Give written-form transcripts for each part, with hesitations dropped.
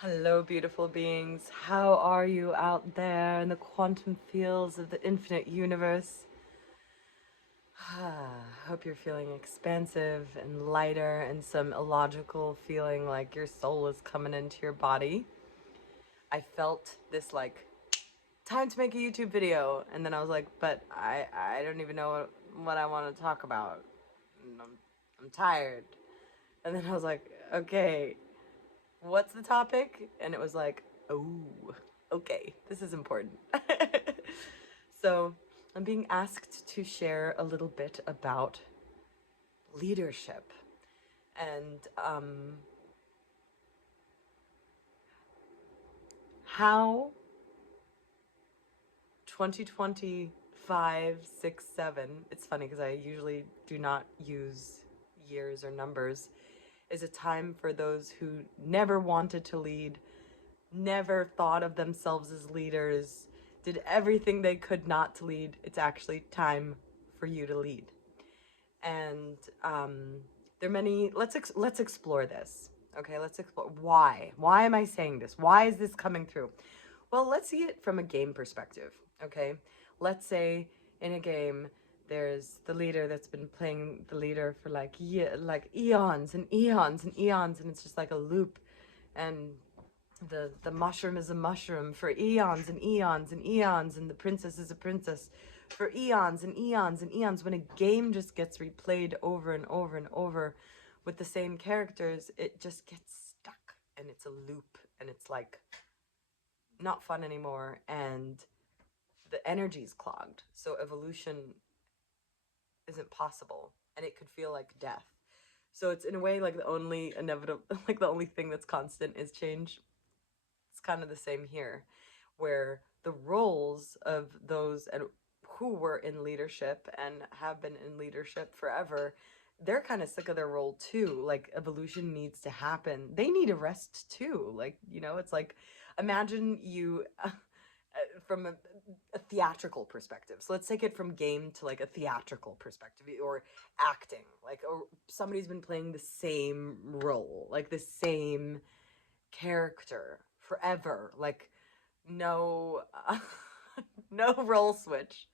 Hello, beautiful beings. How are you out there in the quantum fields of the infinite universe? Hope you're feeling expansive and lighter and some illogical feeling like your soul is coming into your body. I felt this like time to make a YouTube video, and then I was like, but I don't even know what I want to talk about. And I'm tired. And then I was like, okay, what's the topic? And it was like, oh, okay, this is important. So I'm being asked to share a little bit about leadership and how 2025, 6, 7, it's funny because I usually do not use years or numbers, is a time for those who never wanted to lead, never thought of themselves as leaders, did everything they could not to lead. It's actually time for you to lead. And there are many. Let's explore this. Okay, let's explore why. Why am I saying this? Why is this coming through? Well, let's see it from a game perspective. Okay, let's say in a game there's the leader that's been playing the leader for like eons and eons and eons, and it's just like a loop, and the mushroom is a mushroom for eons and eons and eons, and the princess is a princess for eons and eons and eons. When a game just gets replayed over and over and over with the same characters, it just gets stuck and it's a loop, and it's like not fun anymore, and the energy's clogged, so evolution isn't possible, and it could feel like death. So it's in a way like the only inevitable like the only thing that's constant is change. It's kind of the same here, where the roles of those and who were in leadership and have been in leadership forever, they're kind of sick of their role too. Like evolution needs to happen. They need a rest too. Like, it's like imagine you from a theatrical perspective. So let's take it from game to like a theatrical perspective, or acting. Like, or somebody's been playing the same role, like the same character forever, like no no role switch.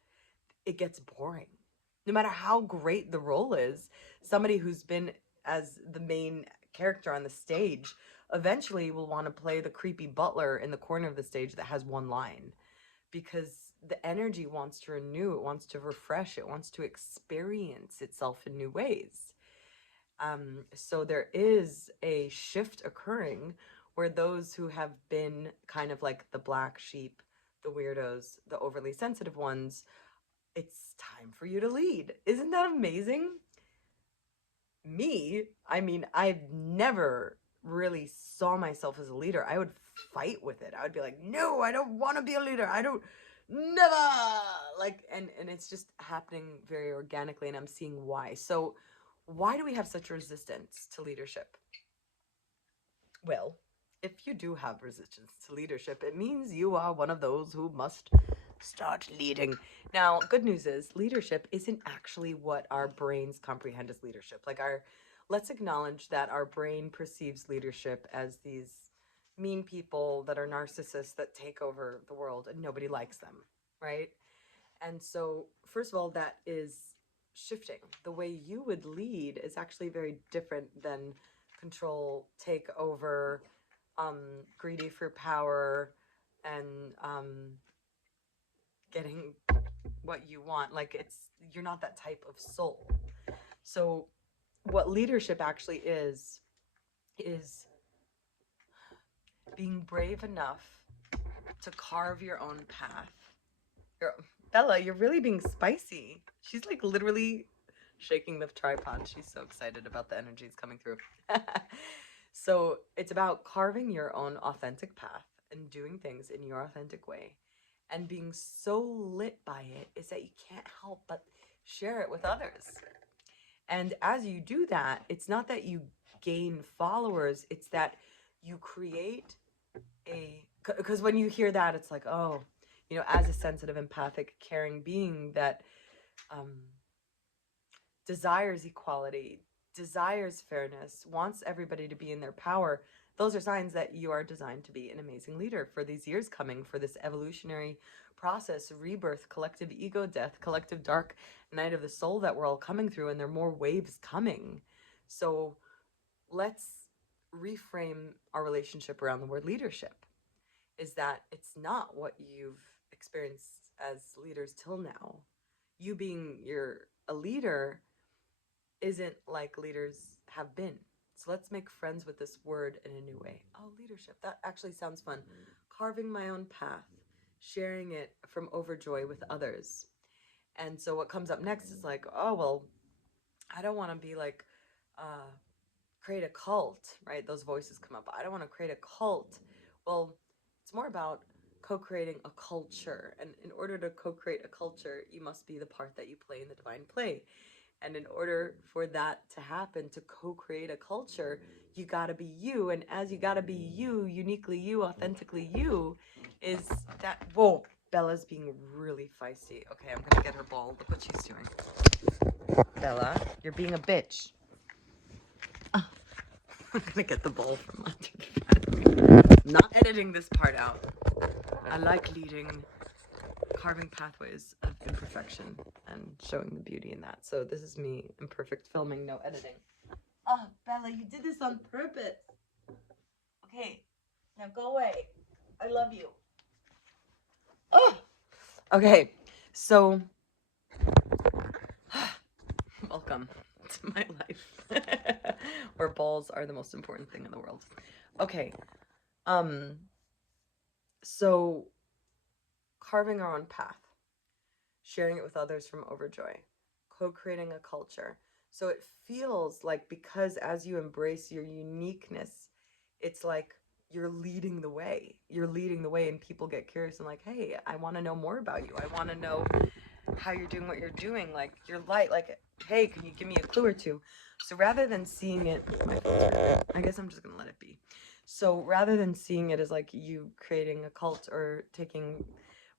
It gets boring no matter how great the role is. Somebody who's been as the main character on the stage eventually will want to play the creepy butler in the corner of the stage that has one line, because the energy wants to renew, it wants to refresh, it wants to experience itself in new ways. So there is a shift occurring where those who have been kind of like the black sheep, the weirdos, the overly sensitive ones, it's time for you to lead. Isn't that amazing? Me, I mean, I've never really saw myself as a leader. I would fight with it. I would be like, no, I don't want to be a leader. I don't, never. Like, and it's just happening very organically, and I'm seeing why. So why do we have such resistance to leadership? Well, if you do have resistance to leadership, it means you are one of those who must start leading. Now, good news is leadership isn't actually what our brains comprehend as leadership. Let's acknowledge that our brain perceives leadership as these mean people that are narcissists that take over the world and nobody likes them, right? And so, first of all, that is shifting. The way you would lead is actually very different than control, take over, greedy for power, and getting what you want. Like, you're not that type of soul. So, what leadership actually is being brave enough to carve your own path. You're, Bella, you're really being spicy. She's like literally shaking the tripod. She's so excited about the energies coming through. So it's about carving your own authentic path and doing things in your authentic way. And being so lit by it is that you can't help but share it with others. And as you do that, it's not that you gain followers, it's that you create because when you hear that, it's like, oh, as a sensitive, empathic, caring being that um, desires equality, desires fairness, wants everybody to be in their power, those are signs that you are designed to be an amazing leader for these years coming, for this evolutionary process, rebirth, collective ego death, collective dark night of the soul that we're all coming through, and there are more waves coming. So let's reframe our relationship around the word leadership, is that it's not what you've experienced as leaders till now. You being a leader isn't like leaders have been. So let's make friends with this word in a new way. Oh, leadership. That actually sounds fun. Carving my own path, sharing it from overjoy with others. And so what comes up next is like, oh, well, I don't want to be like, create a cult, right? Those voices come up. I don't want to create a cult. Well, it's more about co-creating a culture. And in order to co-create a culture, you must be the part that you play in the divine play. And in order for that to happen, to co-create a culture, you got to be you. And as you got to be you, uniquely you, authentically you, is that, whoa, Bella's being really feisty. Okay, I'm going to get her ball. Look what she's doing. Bella, you're being a bitch. Oh, I'm going to get the ball from under the bed. Not editing this part out. I like leading, carving pathways of imperfection and showing the beauty in that. So this is me, imperfect filming, no editing. Oh, Bella, you did this on purpose. Okay, now go away. I love you. Oh, okay. So, welcome to my life, where balls are the most important thing in the world. Okay. So carving our own path, sharing it with others from overjoy, co-creating a culture. So it feels like, because as you embrace your uniqueness, it's like you're leading the way. You're leading the way, and people get curious and like, hey, I want to know more about you. I want to know how you're doing what you're doing. Like, your light, like, hey, can you give me a clue or two? So rather than seeing it, I guess I'm just going to let it be. So rather than seeing it as like you creating a cult or taking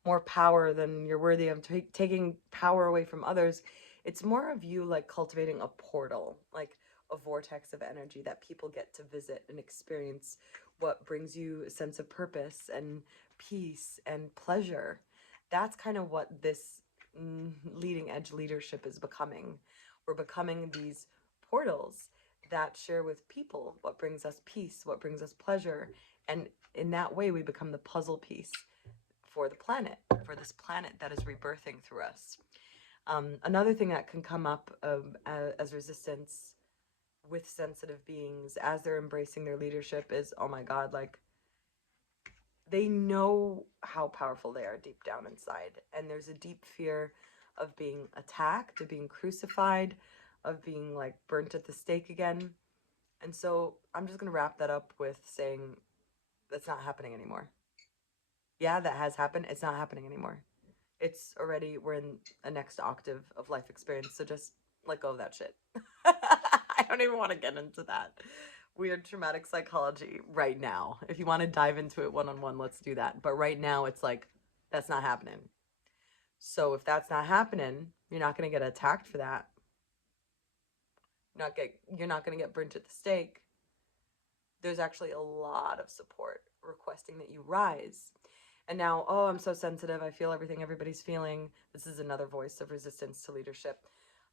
more power than you're worthy of, taking power away from others, it's more of you like cultivating a portal, like a vortex of energy that people get to visit and experience what brings you a sense of purpose and peace and pleasure. That's kind of what this leading edge leadership is becoming. We're becoming these portals that share with people what brings us peace, what brings us pleasure, and in that way we become the puzzle piece for the planet, for this planet that is rebirthing through us. Another thing that can come up as resistance with sensitive beings as they're embracing their leadership is, oh my God, like, they know how powerful they are deep down inside. And there's a deep fear of being attacked, of being crucified, of being like burnt at the stake again. And so I'm just going to wrap that up with saying that's not happening anymore. Yeah, that has happened. It's not happening anymore. It's already, we're in a next octave of life experience. So just let go of that shit. I don't even want to get into that weird traumatic psychology right now. If you want to dive into it one-on-one, let's do that. But right now it's like, that's not happening. So if that's not happening, you're not going to get attacked for that. You're not going to get burnt at the stake. There's actually a lot of support requesting that you rise. And now, oh, I'm so sensitive. I feel everything everybody's feeling. This is another voice of resistance to leadership.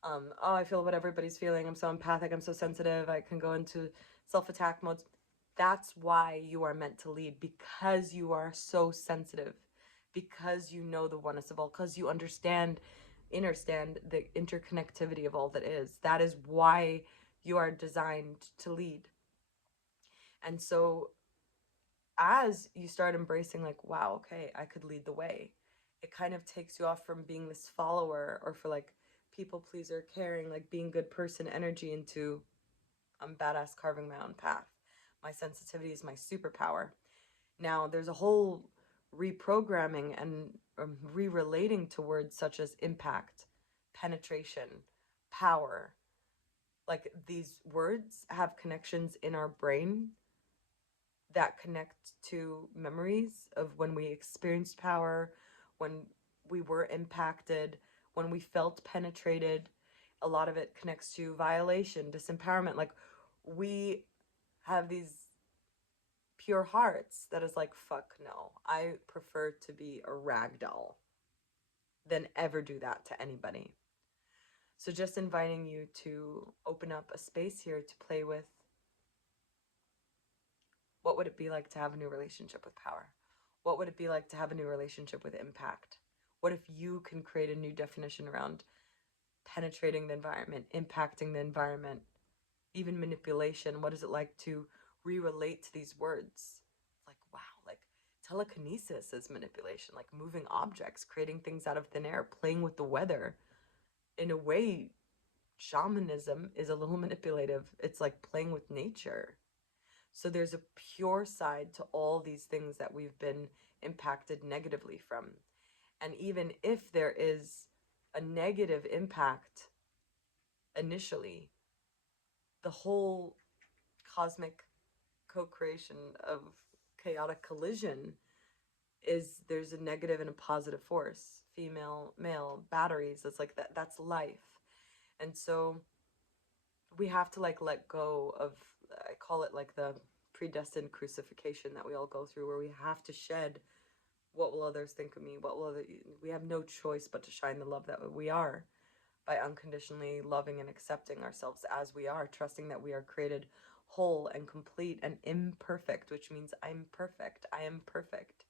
Oh, I feel what everybody's feeling. I'm so empathic. I'm so sensitive. I can go into self-attack modes. That's why you are meant to lead, because you are so sensitive, because you know the oneness of all, because you understand the interconnectivity of all that is. That is why you are designed to lead. And so as you start embracing like, wow, okay, I could lead the way, it kind of takes you off from being this follower or for like people pleaser, caring, like being good person energy into I'm badass carving my own path. My sensitivity is my superpower. Now there's a whole reprogramming and re-relating to words such as impact, penetration, power. Like, these words have connections in our brain that connect to memories of when we experienced power, when we were impacted, when we felt penetrated. A lot of it connects to violation, disempowerment. Like, we have these pure hearts that is like, fuck no, I prefer to be a rag doll than ever do that to anybody. So just inviting you to open up a space here to play with, what would it be like to have a new relationship with power? What would it be like to have a new relationship with impact? What if you can create a new definition around penetrating the environment, impacting the environment, even manipulation? What is it like to re-relate to these words? Like, wow, like telekinesis is manipulation, like moving objects, creating things out of thin air, playing with the weather. In a way, shamanism is a little manipulative. It's like playing with nature. So there's a pure side to all these things that we've been impacted negatively from. And even if there is a negative impact initially, the whole cosmic co-creation of chaotic collision is, there's a negative and a positive force, female, male, batteries. It's like that's life. And so we have to like let go of, I call it like the predestined crucifixion that we all go through, where we have to shed, what will others think of me, what will other, we have no choice but to shine the love that we are, by unconditionally loving and accepting ourselves as we are, trusting that we are created whole and complete and imperfect, which means I'm perfect, I am perfect.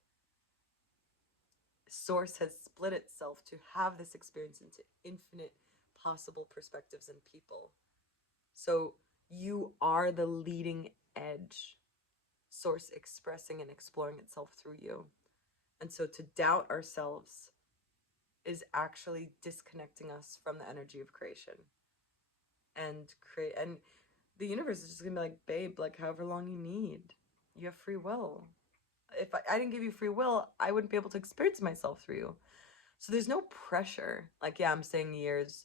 Source has split itself to have this experience into infinite possible perspectives and people. So you are the leading edge, Source expressing and exploring itself through you. And so to doubt ourselves is actually disconnecting us from the energy of creation. And the universe is just gonna be like, babe, like however long you need. You have free will. If I didn't give you free will, I wouldn't be able to experience myself through you. So there's no pressure. Like, yeah, I'm saying years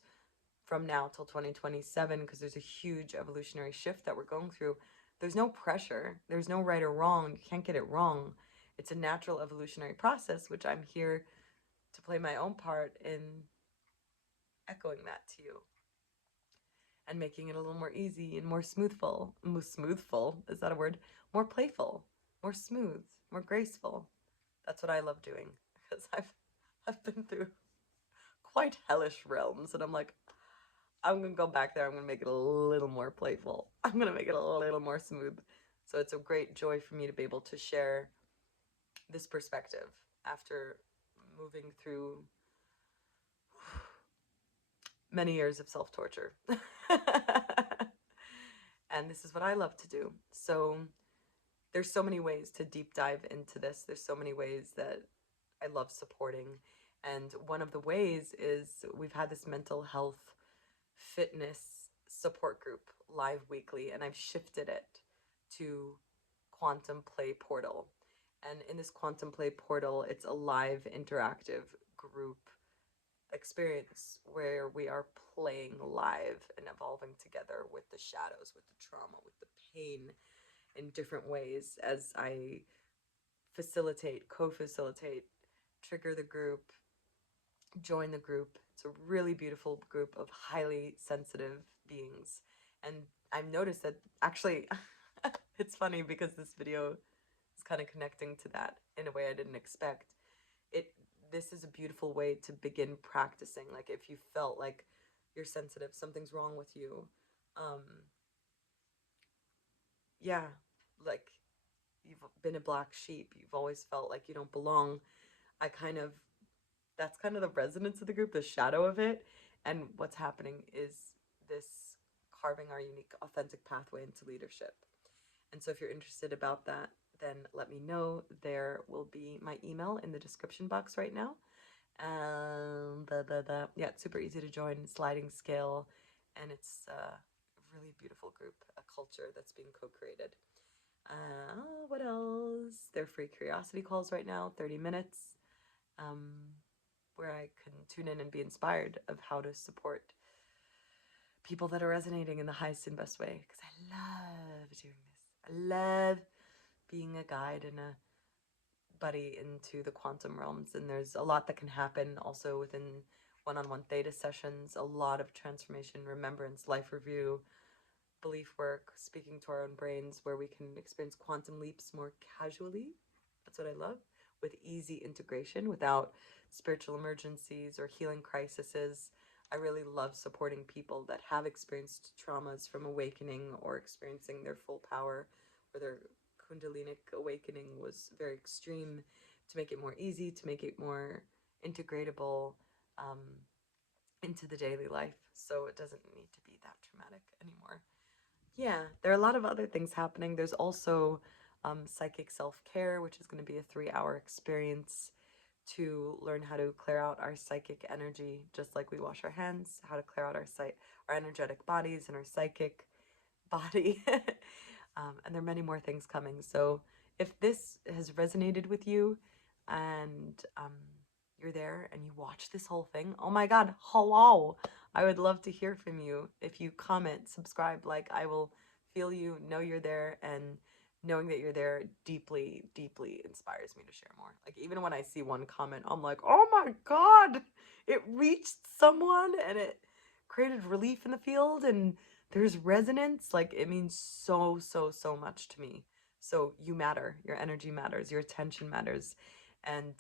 from now till 2027 because there's a huge evolutionary shift that we're going through. There's no pressure. There's no right or wrong. You can't get it wrong. It's a natural evolutionary process, which I'm here to play my own part in echoing that to you and making it a little more easy and more smoothful. Smoothful, is that a word? More playful, more smooth, more graceful. That's what I love doing, because I've been through quite hellish realms, and I'm like, I'm gonna go back there. I'm gonna make it a little more playful. I'm gonna make it a little more smooth. So it's a great joy for me to be able to share this perspective after moving through many years of self-torture. And this is what I love to do. So there's so many ways to deep dive into this. There's so many ways that I love supporting. And one of the ways is we've had this mental health fitness support group live weekly, and I've shifted it to Quantum Play Portal. And in this Quantum Play Portal, it's a live interactive group experience where we are playing live and evolving together with the shadows, with the trauma, with the pain in different ways as I facilitate, co-facilitate, trigger the group, join the group. It's a really beautiful group of highly sensitive beings. And I've noticed that actually, it's funny because this video is kind of connecting to that in a way I didn't expect. This is a beautiful way to begin practicing. Like if you felt like you're sensitive, something's wrong with you. Yeah, like you've been a black sheep. You've always felt like you don't belong. That's kind of the resonance of the group, the shadow of it. And what's happening is this carving our unique, authentic pathway into leadership. And so if you're interested about that, then let me know. There will be my email in the description box right now. Yeah, it's super easy to join, sliding scale, and it's a really beautiful group, a culture that's being co-created. What else? They're free curiosity calls right now, 30 minutes, where I can tune in and be inspired of how to support people that are resonating in the highest and best way, because I love doing this. I love being a guide and a buddy into the quantum realms, and there's a lot that can happen also within one-on-one theta sessions, a lot of transformation, remembrance, life review, belief work, speaking to our own brains, where we can experience quantum leaps more casually. That's what I love, with easy integration without spiritual emergencies or healing crises. I really love supporting people that have experienced traumas from awakening or experiencing their full power, where their kundalinic awakening was very extreme, to make it more easy, to make it more integratable um, into the daily life, so it doesn't need to be that traumatic anymore. Yeah, there are a lot of other things happening. There's also psychic self care, which is going to be a 3 hour experience to learn how to clear out our psychic energy, just like we wash our hands, how to clear out our energetic bodies and our psychic body. And there are many more things coming. So if this has resonated with you and you're there and you watch this whole thing, oh my God, hello. I would love to hear from you. If you comment, subscribe, like, I will feel you, know you're there, and knowing that you're there deeply, deeply inspires me to share more. Like, even when I see one comment, I'm like, oh my God, it reached someone and it created relief in the field and there's resonance. Like, it means so, so, so much to me. So you matter, your energy matters, your attention matters. And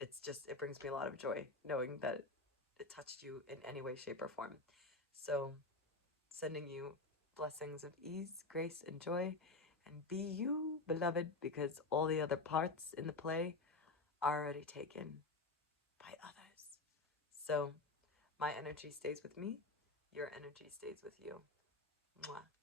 it brings me a lot of joy knowing that it touched you in any way, shape, or form. So sending you blessings of ease, grace, and joy. And be you, beloved, because all the other parts in the play are already taken by others. So my energy stays with me, your energy stays with you. Mwah.